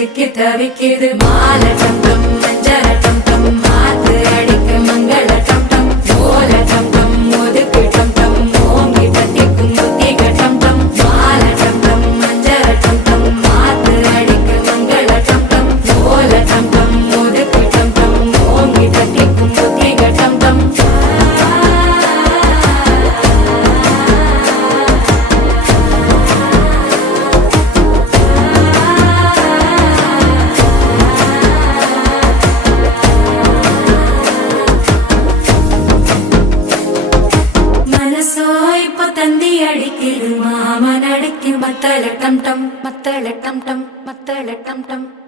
சிக்கி தவிக்குது மால டம் டம் மஞ்சள டம் டம் மாத்து அடிக்க மங்கள டம் டம் ஓல டம் டம் ஒதுக்கு டம் டம் ஓங்கி தட்டிக்கும் புத்திக டம் டம் மால டம் டம் மஞ்சள டம் டம் மாத்து அடிக்க மங்கள டம் டம் ஓல டம் டம் ஒதுக்கு டம் டம் ஓங்கி தட்டிக்கும் புத்திக டம் டம் தந்தி அடிக்குது மாமன் அடிக்கு மத்தள டம் டம் மத்தள டம் டம் மத்தள டம் டம்